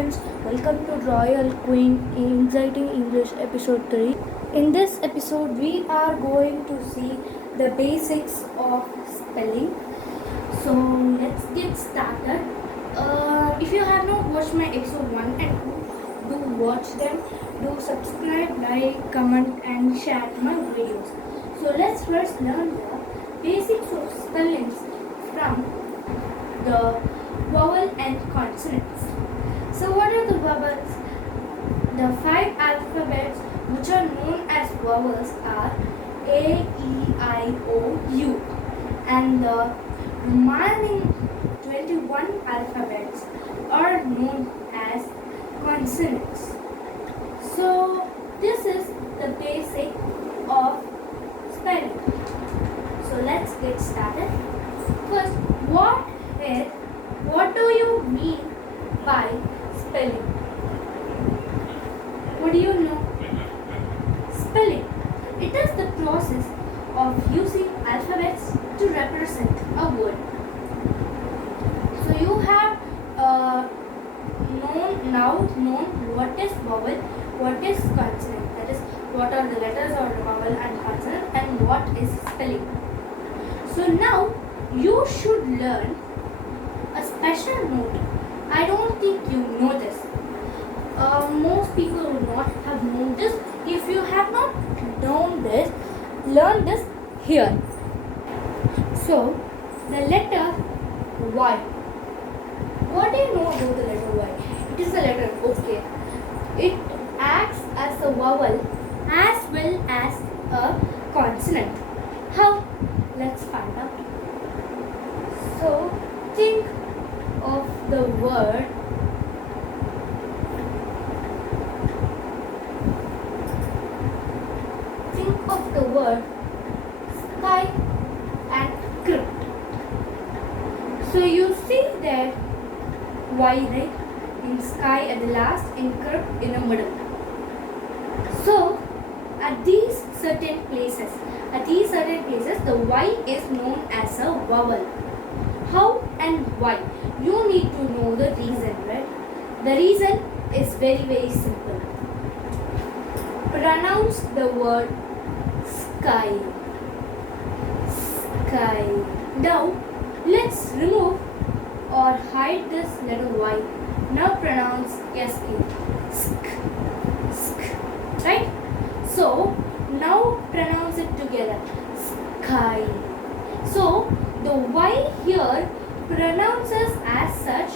friends, welcome to Royal Queen Exciting English episode 3. In this episode, we are going to see the basics of spelling. So, let's get started. If you have not watched my episode 1 and 2, do watch them. Do subscribe, like, comment, and share my videos. So, let's first learn the basics of spellings from the vowel and consonants. So what are the vowels? The 5 alphabets which are known as vowels are A, E, I, O, U, and the remaining 21 alphabets are known as consonants. So this is the basic of spelling. So let's get started. First, what do you mean by spelling? What do you know? Spelling. It is the process of using alphabets to represent a word. So you have known what is vowel, what is consonant. That is, what are the letters of the vowel and consonant, and what is spelling. So now you should learn a special note. I don't think you know this. Most people will not have known this. If you have not known this, learn this here. So, the letter Y. What do you know about the letter Y? It is a letter, okay. It acts as a vowel as well as a consonant. How? Let's find out. So, think of the word sky and crypt. So you see there Y, right? In sky at the last, in crypt in the middle. So at these certain places, the Y is known as a vowel. How and why? You need to know the reason, right? The reason is very, very simple. Pronounce the word sky. Sky. Now, let's remove or hide this letter Y. Now pronounce SK. Sk. Sk. Right? So, now pronounce it together. Sky. So, the Y here pronounces as such,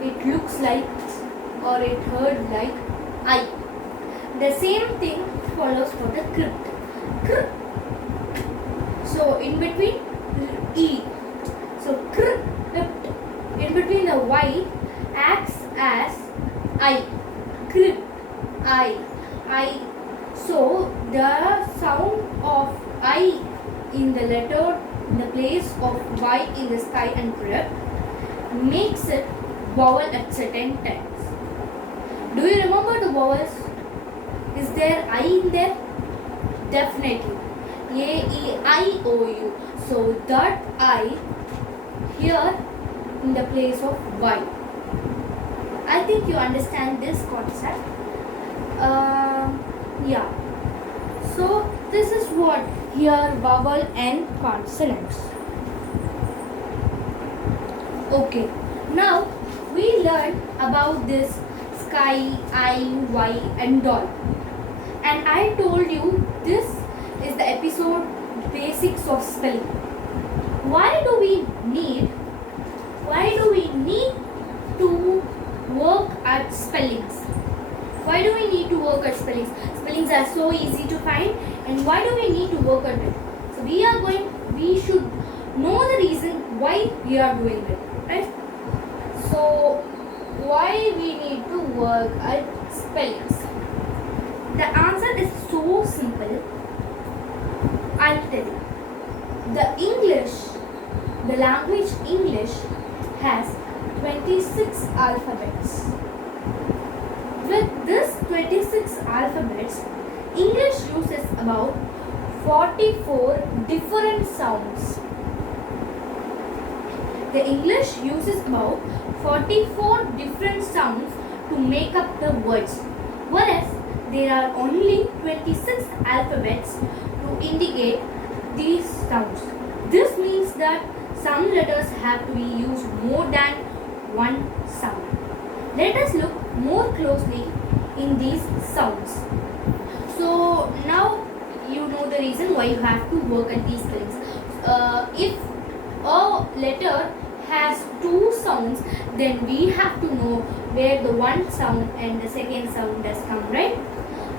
it looks like or it heard like I. The same thing follows for the crypt. Crypt. So in between E. So crypt. In between the Y acts as I. Crypt. I. So the sound of I in the letter in the place of Y in the sky and crypt makes it vowel at certain times. Do you remember the vowels? Is there I in there? Definitely. A, E, I, O, U. So that I here in the place of Y. I think you understand this concept. Yeah. So this is what here vowel and consonants. Okay. Now we learned about this sky, I, Y and all. And I told you this is the episode basics of spelling. Why do we need to work at spellings? Why do we need to work at spellings? Spellings are so easy to find, and why do we need to work at it? So we should know the reason why we are doing it, right? So why we need to work at spellings? The answer is so simple. I'll tell you. The language English has 26 alphabets. With this 26 alphabets, English uses about 44 different sounds. The English uses about 44 different sounds to to make up the words, whereas there are only 26 alphabets to indicate these sounds. This means that some letters have to be used more than one sound. Let us look more closely in these sounds. So now you know the reason why you have to work at these spellings. If a letter has two sounds, then we have to know where the one sound and the second sound does come, right?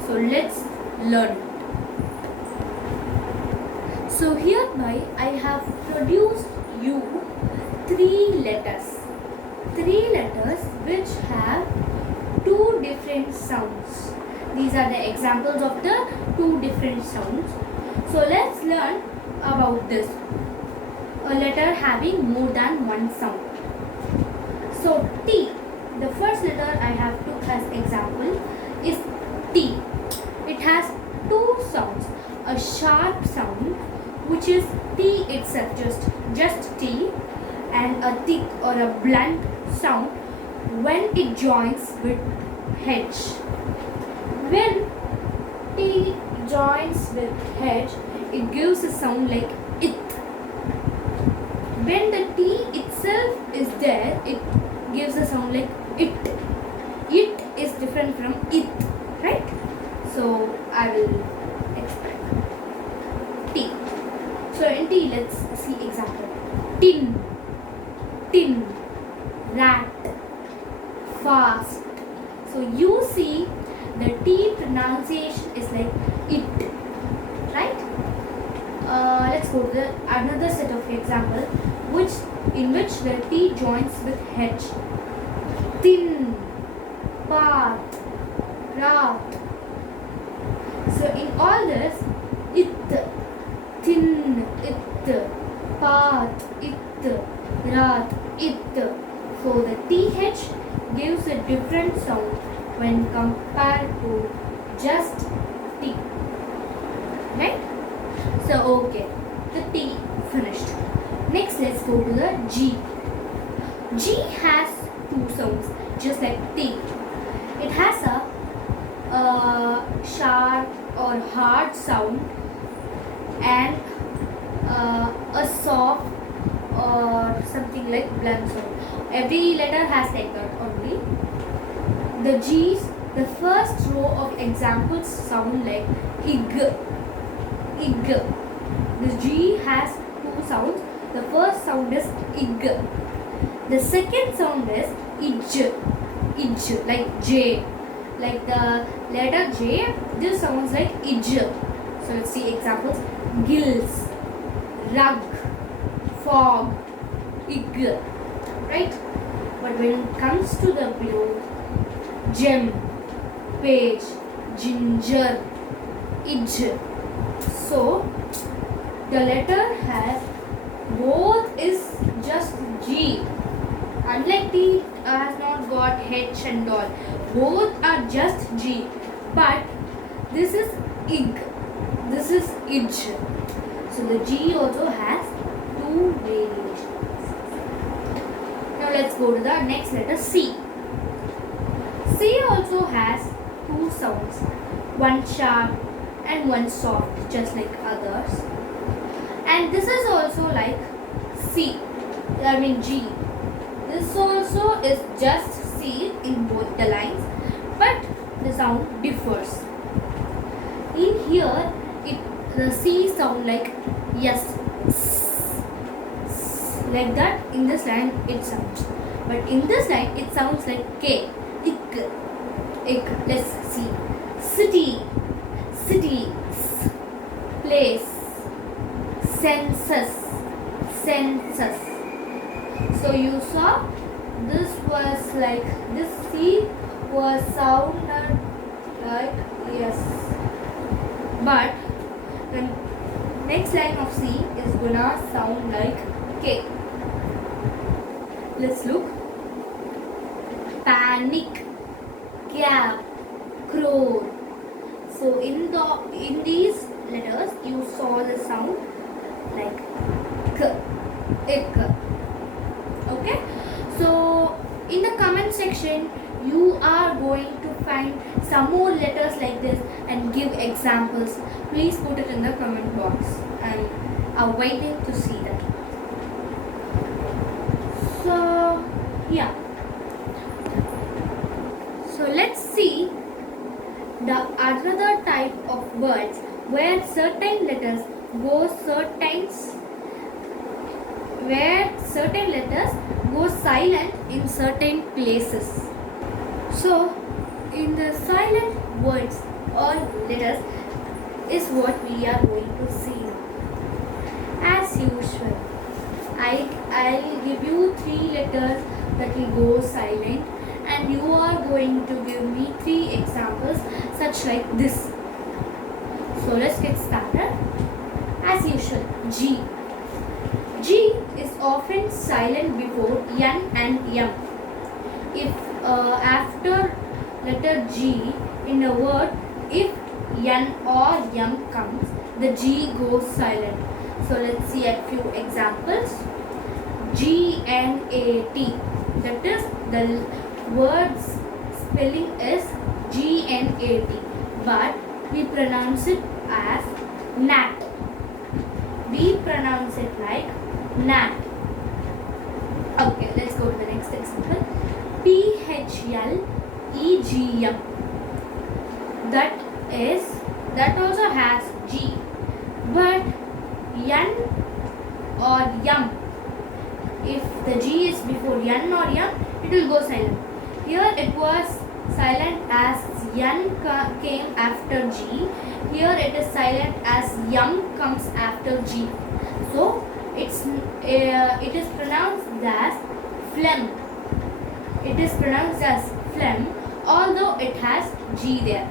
So let's learn. So hereby I have produced you three letters which have two different sounds. These are the examples of the two different sounds. So let's learn about this. A letter having more than one sound. So T, the first letter I have took as example is T. It has two sounds. A sharp sound, which is T itself, just T, and a thick or a blunt sound when it joins with H. When T joins with H, it gives a sound like it. When the T itself is there, it gives a sound like it. It is different from it, right? So I will explain. T. So in T, let's see example. Tin, rat, fast. So you see the T pronunciation is like it, right? Let's go to another set of example, in which the T joins with H. Thin, path, rath. So in all this, it, thin, it, path, it, rath, it. So the TH gives a different sound when compared to just T, right? So okay, the T finished. Next let's go to the G. G has two sounds just like T. It has a sharp or hard sound and a soft or something like blunt sound. Every letter has like that only. The G's, the first row of examples sound like ig. The G has two sounds. The first sound is ig. The second sound is ij, like J. Like the letter J, this sounds like ij. So let's see examples. Gills, rug, fog, ig. Right? But when it comes to the below, gem, page, ginger, ij. So the letter has both is just G. Unlike T has not got H and all. Both are just G. But this is ig. This is ij. So the G also has two variations. Now let's go to the next letter C. C also has two sounds. One sharp and one soft, just like others. And this is also like G. This also is just C in both the lines, but the sound differs. In here, the C sound like yes, like that. In this line, it sounds, but in this line, it sounds like K, ik. Let's see. City, cities, place, census. So you saw this was like this C was sounded like yes, but the next line of C is gonna sound like K. Let's look. Panic, cab, crore. So in these letters you saw the sound like K, ik. Okay. So in the comment section you are going to find some more letters like this and give examples. Please put it in the comment box and I'm waiting to see that. So yeah, so let's see the another type of words where certain letters go silent in certain places. So in the silent words or letters is what we are going to see now. As usual, I'll give you 3 letters that will go silent and you are going to give me 3 examples such like this. So let's get started. As usual, G. G is often silent before N and M. If after letter G in a word, if N or M comes, the G goes silent. So let's see a few examples. G-N-A-T. That is, the word's spelling is G-N-A-T, but we pronounce it as nat. We pronounce it like nat. Okay, let's go to the next example. P-H-L-E-G-M. That also has G, but N or M. If the G is before N or M, it will go silent. Here it was silent as N came after G. Here it is silent as M comes after G. So it is pronounced as phlegm. It is pronounced as phlegm, although it has G there.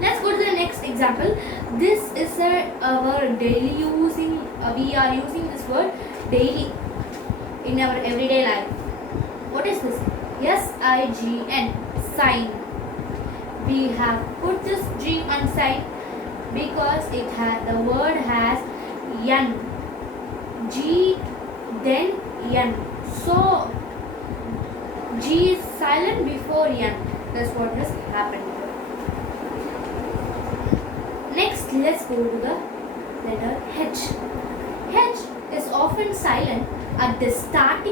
Let's go to the next example. This is our daily using. We are using this word daily in our everyday life. What is this? S-I-G-N, sign. We have put this G on sign because the word has N. G then N. So G is silent before N. That's what has happened. Next, let's go to the letter H. H is often silent at the start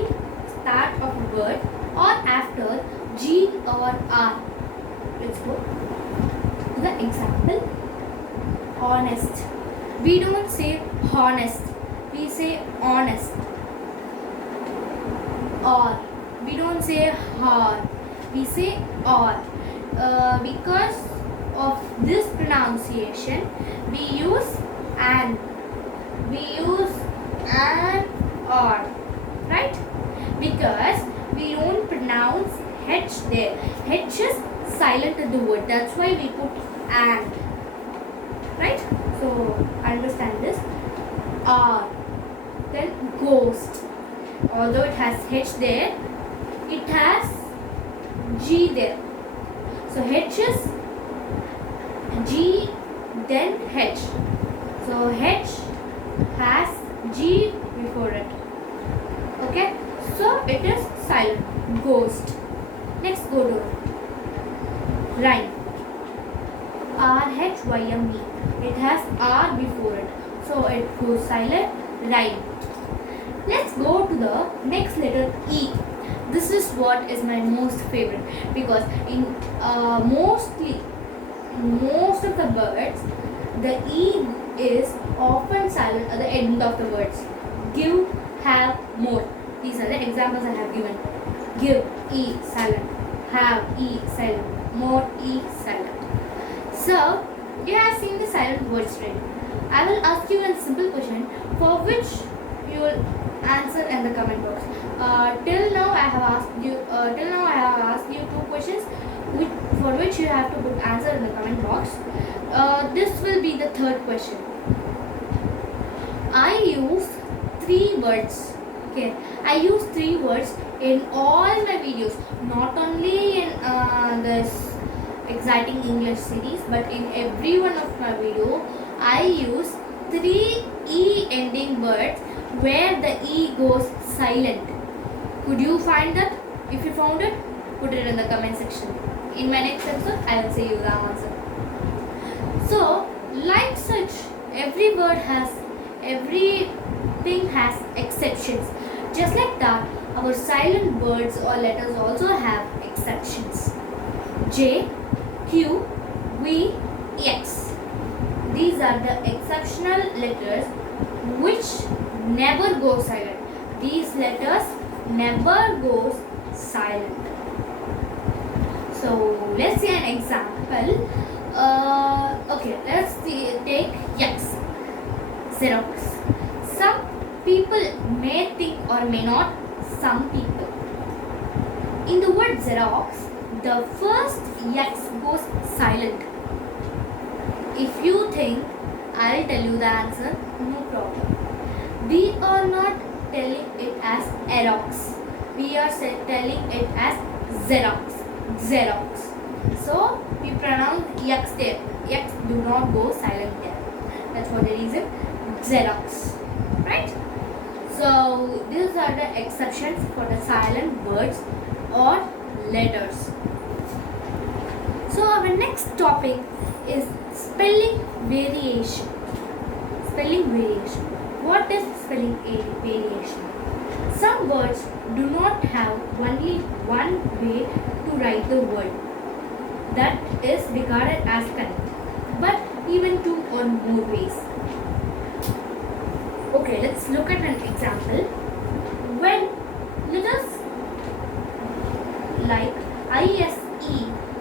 of a word or after G or R. Let's go to the example. Honest. We don't say honest. We say honest. Or. We don't say or. We say or. Because of this pronunciation, we use and. We use and or. Right? Because we don't pronounce H there. H is silent in the word. That's why we put and. Right? So understand this. R. Then ghost. Although it has H there, it has G there. So H is G then H. So H has G before it. Okay? So it is silent. Ghost. Next, go to rhyme. R-H-Y-M-E. It has R before it. So it goes silent. Rhyme. Let's go to the next letter E. This is what is my most favorite because in most of the words, the E is often silent at the end of the words. Give, have, more. These are the examples I have given. Give, E, silent. Have, E, silent. More, E, silent. So, you have seen the silent words, right? I will ask you a simple question for which you will answer in the comment box. Till now I have asked you 2 questions for which you have to put answer in the comment box. This will be the 3rd question. I use 3 words. Okay, I use 3 words in all my videos, not only in this exciting English series, but in every one of my video I use 3 E ending words where the E goes silent. Could you find that? If you found it, put it in the comment section. In my next episode, I will say you the answer. So, like such, everything has exceptions. Just like that, our silent words or letters also have exceptions. J, Q, V, X. These are the exceptional letters which never go silent. These letters never goes silent. So let's see an example. Okay, let's take X. Xerox. Some people may think or may not. Some people. In the word Xerox, the first X goes silent. If you think I'll tell you the answer, no problem. We are not telling it as Xerox. We are telling it as Xerox. Xerox. So we pronounce X there. X do not go silent there. That's for the reason Xerox. Right? So these are the exceptions for the silent words or letters. So our next topic is spelling variation. Spelling variation. What is spelling variation? Some words do not have only one way to write the word. That is regarded as correct. But even two or more ways. Okay, let's look at an example. When letters like ISE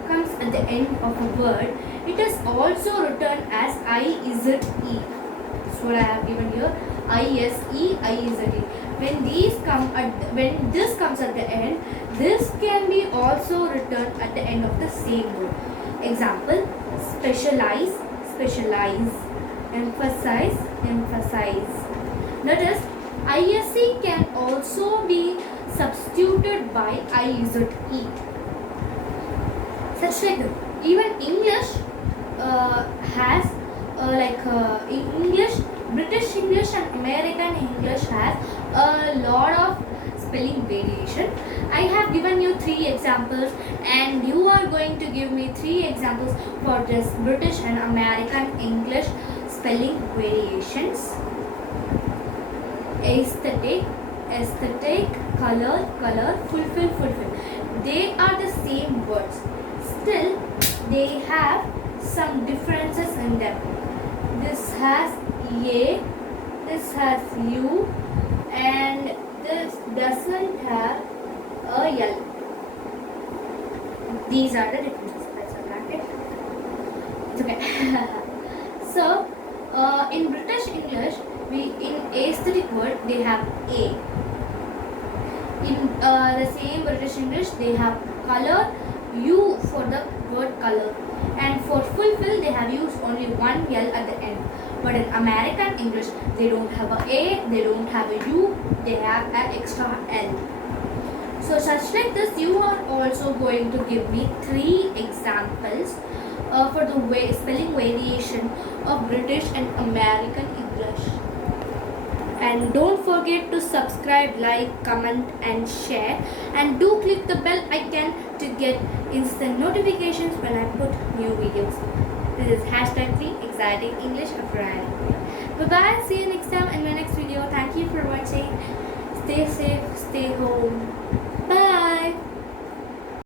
comes at the end of a word, it is also written as IZE. That's what I have given here. ISE, IZE. When this comes at the end, this can be also written at the end of the same word. Example: specialize, specialize. Emphasize, emphasize. Notice ISE can also be substituted by IZE. Such like that. Even English has English, British English and American English has a lot of spelling variation. I have given you 3 examples and you are going to give me 3 examples for this British and American English spelling variations. Aesthetic, aesthetic, color, color, fulfill, fulfill. They are the same words. Still, they have some differences in them. This has A, this has U, and this doesn't have a L. These are the differences. That's okay. It's okay. So, in British English, in aesthetic word they have A. In the same British English, they have color, U for the word color, and for fulfill they have used only one L at the end. But in American English, they don't have a, they don't have a U, they have an extra L. So such like this, you are also going to give me 3 examples for the spelling variation of British and American English. And don't forget to subscribe, like, comment and share, and do click the bell icon to get instant notifications when I put new videos. This is #3 Exciting English Friday. Bye bye, see you next time in my next video. Thank you for watching. Stay safe, stay home.